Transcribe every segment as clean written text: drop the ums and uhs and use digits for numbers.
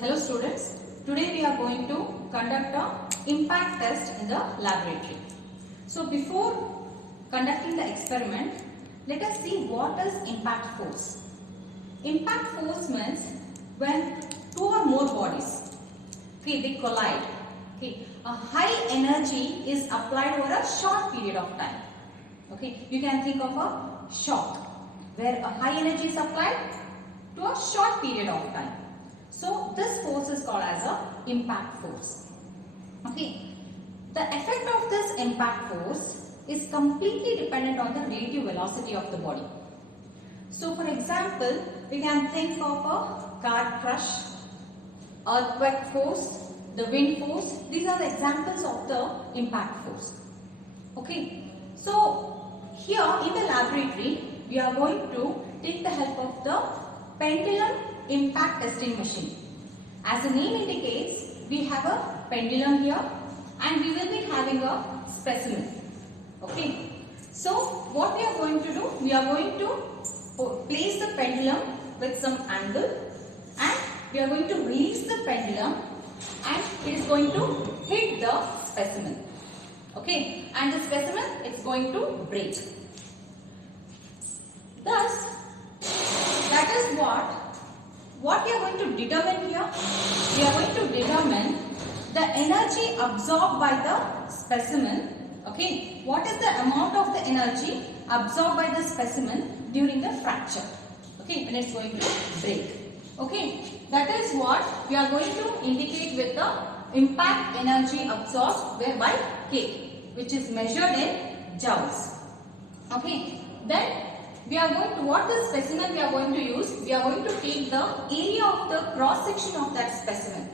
Hello students, today we are going to conduct a impact test in the laboratory. So before conducting the experiment, let us see what is impact force. Impact force means when two or more bodies, they collide. A high energy is applied over a short period of time. You can think of a shock where a high energy is applied to a short period of time. So this force is called as a impact force. The effect of this impact force is completely dependent on the relative velocity of the body. So for example, we can think of a car crash, earthquake force, the wind force. These are the examples of the impact force. So here in the laboratory, we are going to take the help of the pendulum impact testing machine. As the name indicates, we have a pendulum here and we will be having a specimen. So what we are going to do, we are going to place the pendulum with some angle and we are going to release the pendulum and it is going to hit the specimen. And the specimen is going to break. Thus, that is what we are going to determine here. We are going to determine the energy absorbed by the specimen. What is the amount of the energy absorbed by the specimen during the fracture? When it is going to break. That is what we are going to indicate with the impact energy absorbed by K, which is measured in joules. Then we are going to, what the specimen we are going to use? We are going to take the area of the cross section of that specimen.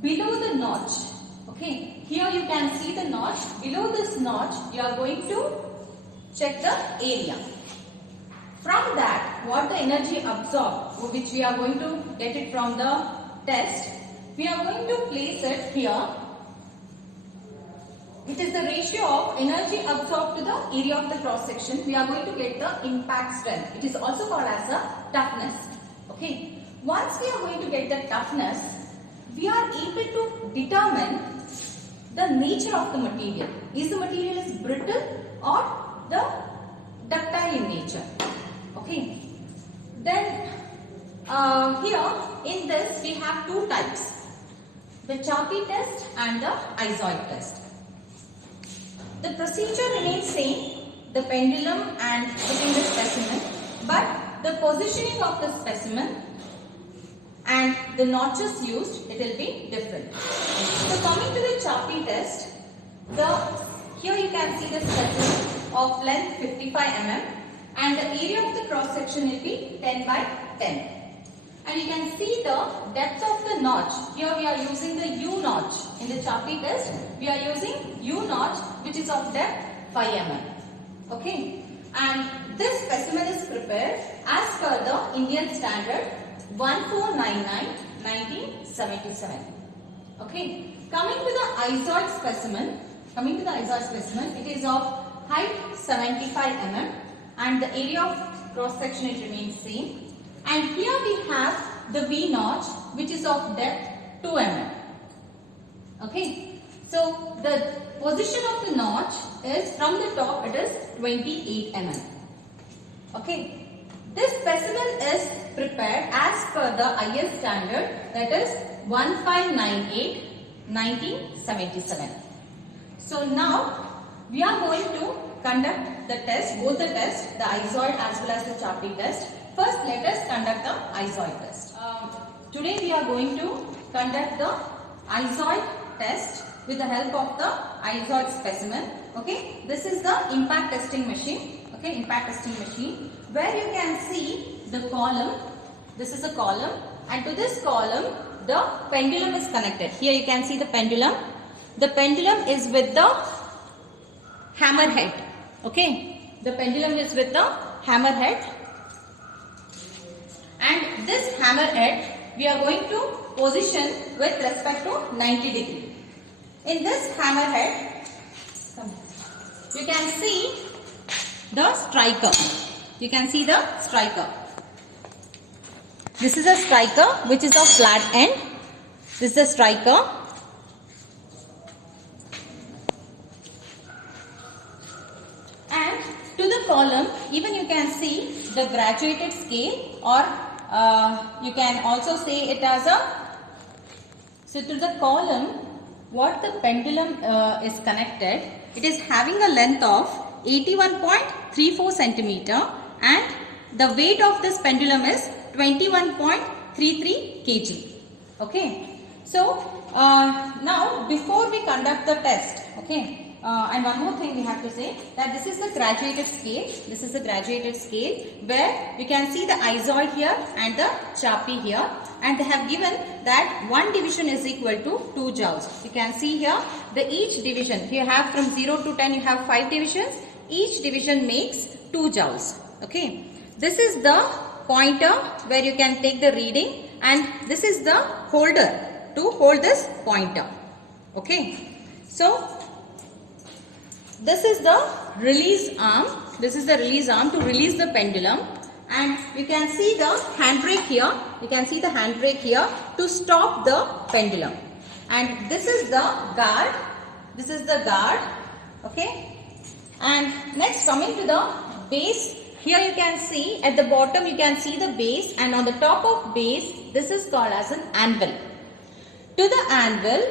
Below the notch, here you can see the notch. Below this notch, you are going to check the area. From that, what the energy absorbed, which we are going to get it from the test, we are going to place it here. It is the ratio of energy absorbed to the area of the cross section. We are going to get the impact strength. It is also called as a toughness. Once we are going to get the toughness, we are able to determine the nature of the material. Is the material is brittle or the ductile in nature? Then here in this we have two types, the Charpy test and the Isoid test. The procedure remains same, the pendulum and hitting the specimen, but the positioning of the specimen and the notches used, it will be different. So coming to the Charpy test, here you can see the specimen of length 55 mm and the area of the cross section will be 10 by 10. And you can see the depth of the notch. Here we are using the U notch. In the Charpy test, we are using U notch, which is of depth 5 mm. And this specimen is prepared as per the Indian standard 1499 1977. Coming to the Isoid specimen, it is of height 75 mm and the area of cross section it remains same. And here we have the V notch, which is of depth 2 mm. So the position of the notch is from the top, it is 28 mm. This specimen is prepared as per the IS standard, that is 1598 1977. So now we are going to conduct the test, both the tests, the Isoid as well as the Charpy test. First, let us conduct the Isoid test. Today we are going to conduct the Isoid test with the help of the Isoid specimen. This is the impact testing machine. Where you can see the column. This is a column, and to this column the pendulum is connected. Here you can see the pendulum. The pendulum is with the hammer head. The pendulum is with the hammer head. And this hammer head we are going to position with respect to 90 degree. In this hammer head, you can see the striker. This is a striker which is of flat end. This is a striker. And to the column, even you can see the graduated scale, or you can also say it as a, so to the column, what the pendulum is connected, it is having a length of 81.34 centimeter and the weight of this pendulum is 21.33 kg. Okay. So now before we conduct the test, okay, and one more thing we have to say, that this is the graduated scale. This is the graduated scale where you can see the isoid here and the Charpy here, and they have given that one division is equal to 2 joules. You can see here the each division, you have from 0 to 10 you have 5 divisions. Each division makes 2 joules. Okay. This is the pointer where you can take the reading, and this is the holder to hold this pointer. Okay. So this is the release arm. This is the release arm to release the pendulum, and you can see the handbrake here. You can see the handbrake here to stop the pendulum. And this is the guard. This is the guard. Okay. And next, coming to the base. Here you can see at the bottom you can see the base, and on the top of base this is called as an anvil. To the anvil,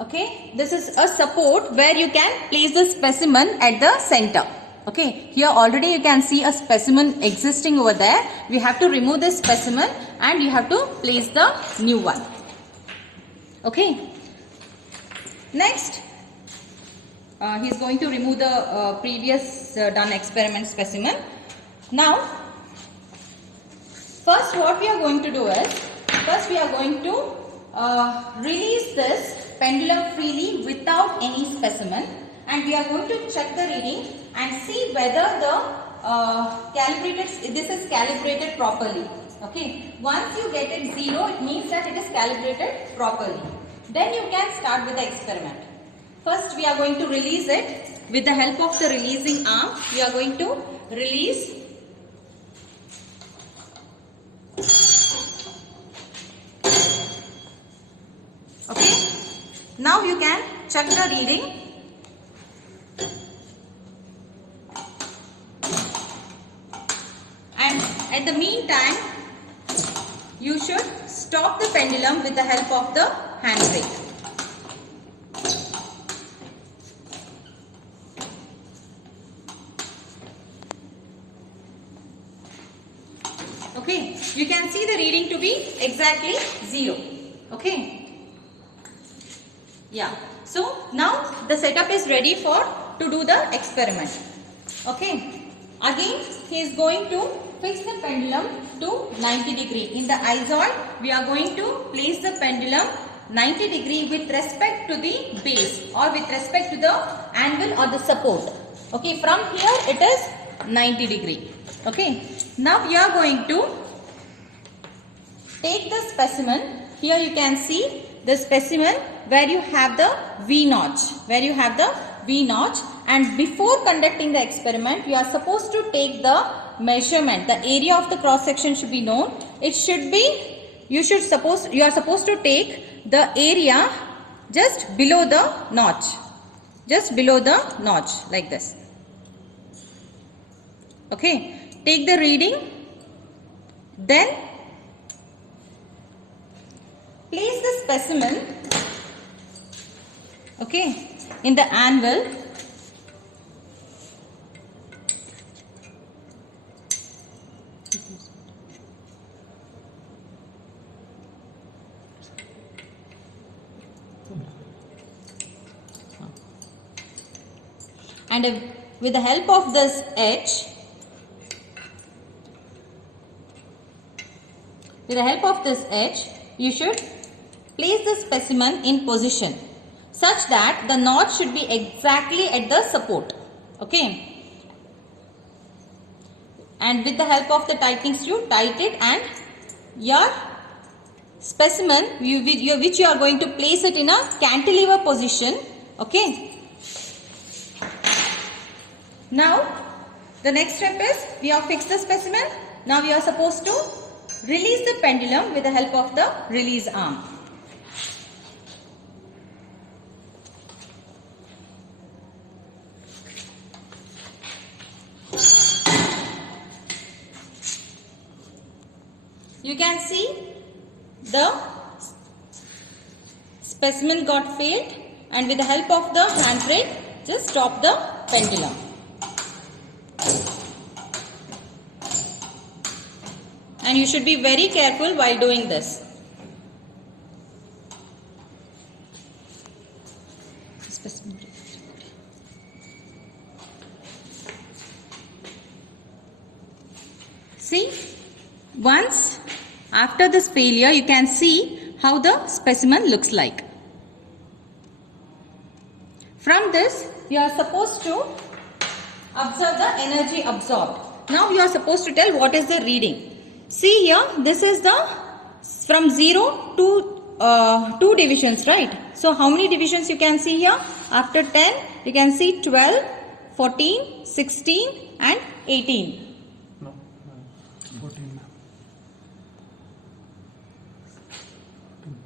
okay, this is a support where you can place the specimen at the center. Okay, here already you can see a specimen existing over there. We have to remove this specimen and you have to place the new one. Okay. Next, he is going to remove the previous done experiment specimen. Now, first what we are going to do is, first we are going to release this pendulum freely without any specimen, and we are going to check the reading and see whether the this is calibrated properly. Okay, once you get it 0, it means that it is calibrated properly. Then you can start with the experiment. First we are going to release it with the help of the releasing arm. We are going to release. Okay, now you can check the reading. And at the meantime, you should stop the pendulum with the help of the handbrake. Okay, you can see the reading to be exactly 0. Okay. Yeah. So now the setup is ready to do the experiment. Okay. Again, he is going to fix the pendulum to 90 degree. In the isoid, we are going to place the pendulum 90 degree with respect to the base or with respect to the anvil or the support. Okay. From here it is 90 degree. Okay. Now we are going to take the specimen. Here you can see the specimen where you have the V notch. And before conducting the experiment, you are supposed to take the measurement. The area of the cross section should be known. It should be, you are supposed to take the area just below the notch. Just below the notch, like this. Okay. Take the reading. Then place the specimen, okay, in the anvil. And with the help of this edge, you should place the specimen in position such that the knot should be exactly at the support. Okay. And with the help of the tightening screw, tighten it, and your specimen which you are going to place it in a cantilever position. Okay. Now the next step is we have fixed the specimen. Now we are supposed to release the pendulum with the help of the release arm. You can see the specimen got failed, and with the help of the handbrake, just stop the pendulum. And you should be very careful while doing this. See, once after this failure, you can see how the specimen looks like. From this, you are supposed to observe the energy absorbed. Now you are supposed to tell what is the reading. See here, this is the from 0 to 2 divisions, right? So how many divisions you can see here? After 10, you can see 12, 14, 16 and 18. No, 14.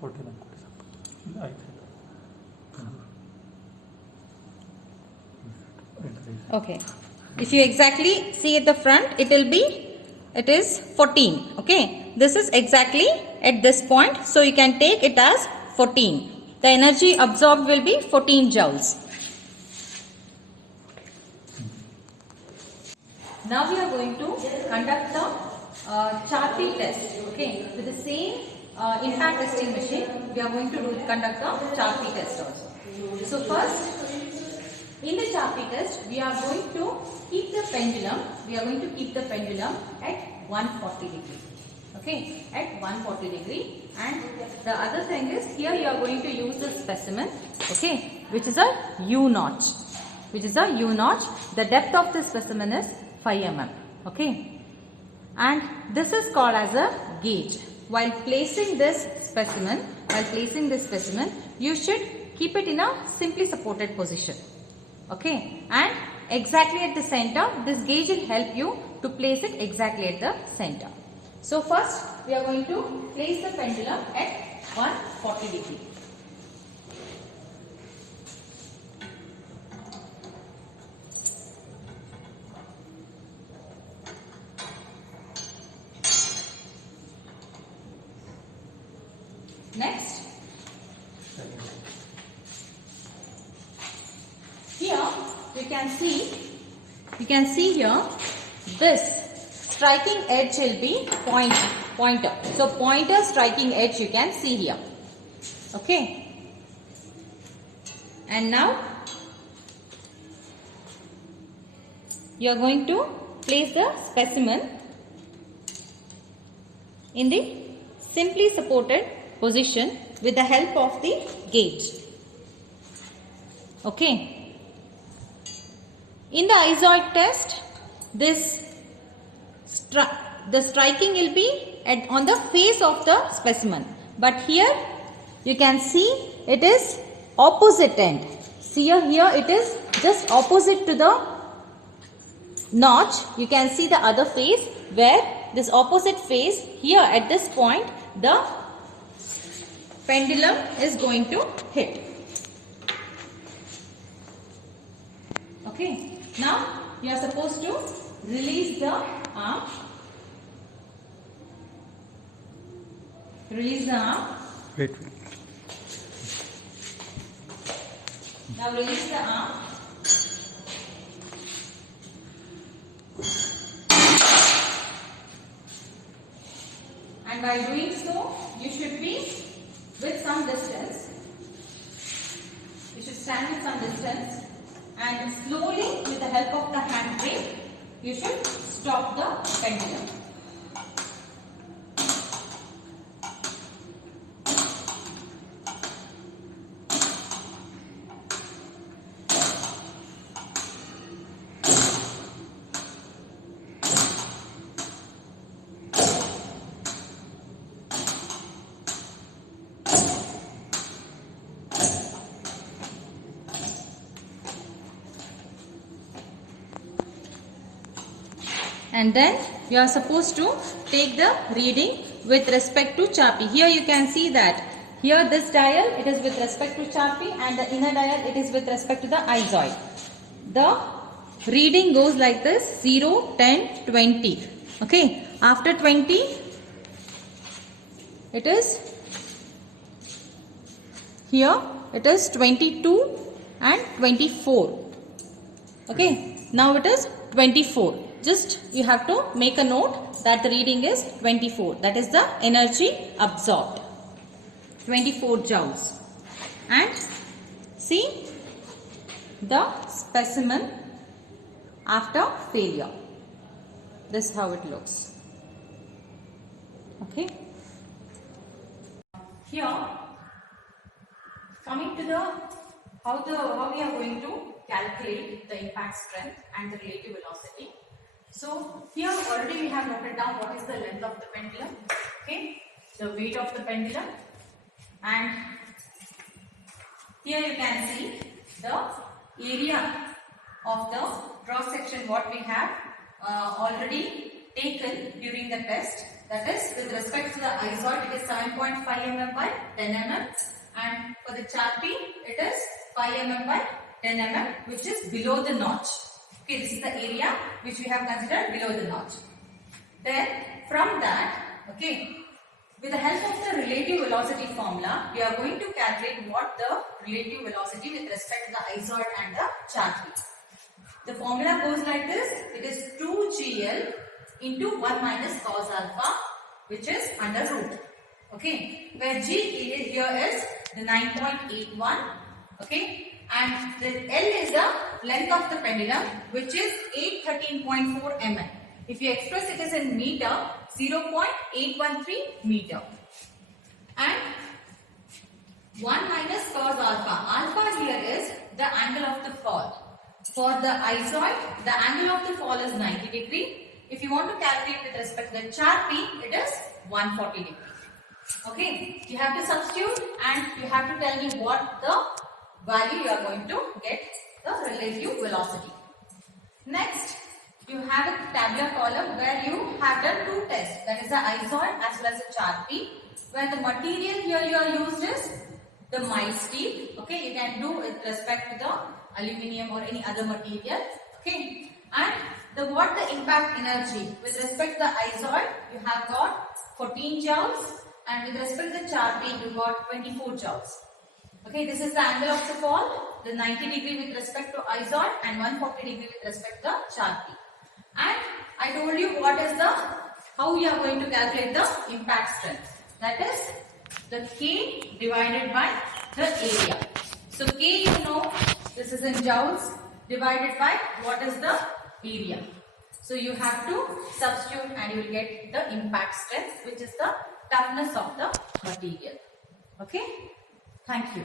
14. I think. Okay. If you exactly see at the front, it is 14. Okay. This is exactly at this point. So you can take it as 14. The energy absorbed will be 14 joules. Now we are going to conduct the Charpy test. Okay. With the same impact testing machine, we are going to conduct the Charpy test also. So first, in the Charpy test, we are going to keep the pendulum. We are going to keep the pendulum at 140 degree. Okay, at 140 degree. And the other thing is, here you are going to use the specimen. Okay, which is a U notch. Which is a U notch. The depth of the specimen is 5 mm. Okay, and this is called as a gauge. While placing this specimen, you should keep it in a simply supported position. Okay, and exactly at the center, this gauge will help you to place it exactly at the center. So first, we are going to place the pendulum at 140 degree. Next, here you can see here this striking edge will be pointer. So pointer striking edge you can see here. Okay. And now you are going to place the specimen in the simply supported position with the help of the gauge. Okay. In the isoid test, the striking will be on the face of the specimen. But here you can see it is opposite end. See here it is just opposite to the notch. You can see the other face where this opposite face here at this point the pendulum is going to hit. Okay. Now you are supposed to release the arm. Release the arm. Wait. Now release the arm. And by doing so, you should be with some distance. You should stand with some distance. And slowly, with the help of the handbrake, you should stop the pendulum. And then you are supposed to take the reading with respect to Charpy. Here you can see that here this dial, it is with respect to Charpy, and the inner dial, it is with respect to the isoid. The reading goes like this: 0, 10, 20. Okay, after 20 it is here, it is 22 and 24. Okay, now it is 24. Just you have to make a note that the reading is 24. That is the energy absorbed. 24 joules. And see the specimen after failure. This is how it looks. Okay. Here, coming to the how we are going to calculate the impact strength and the relative velocity. So here already we have noted down what is the length of the pendulum, okay, the weight of the pendulum, and here you can see the area of the cross section what we have already taken during the test. That is, with respect to the isoid, it is 7.5 mm by 10 mm, and for the Charpy it is 5 mm by 10 mm, which is below the notch. Okay, this is the area which we have considered below the notch. Then from that, okay, with the help of the relative velocity formula, we are going to calculate what the relative velocity with respect to the isoid and the Charpy. The formula goes like this: it is 2gl into 1 minus cos alpha, which is under root. Okay, where g here is the 9.81. Okay, and the L is the length of the pendulum, which is 813.4 mm. If you express it as in meter, 0.813 meter. And 1 minus cos alpha. Alpha here is the angle of the fall. For the isoid, the angle of the fall is 90 degree. If you want to calculate with respect to the Charpy, it is 140 degree. Okay, you have to substitute and you have to tell me what the value you are going to get the relative velocity. Next, you have a tabular column where you have done two tests, that is the isoid as well as the Charpy, where the material here you are used is the mild steel. Okay, you can do with respect to the aluminium or any other material. Okay, and what the impact energy with respect to the isoid, you have got 14 joules, and with respect to the Charpy, you got 24 joules. Okay, this is the angle of the fall, the 90 degree with respect to isoid and 140 degree with respect to the Charpy. And I told you what is the how you are going to calculate the impact strength. That is the K divided by the area. So K, you know, this is in joules divided by what is the area. So you have to substitute and you will get the impact strength, which is the toughness of the material. Okay, thank you.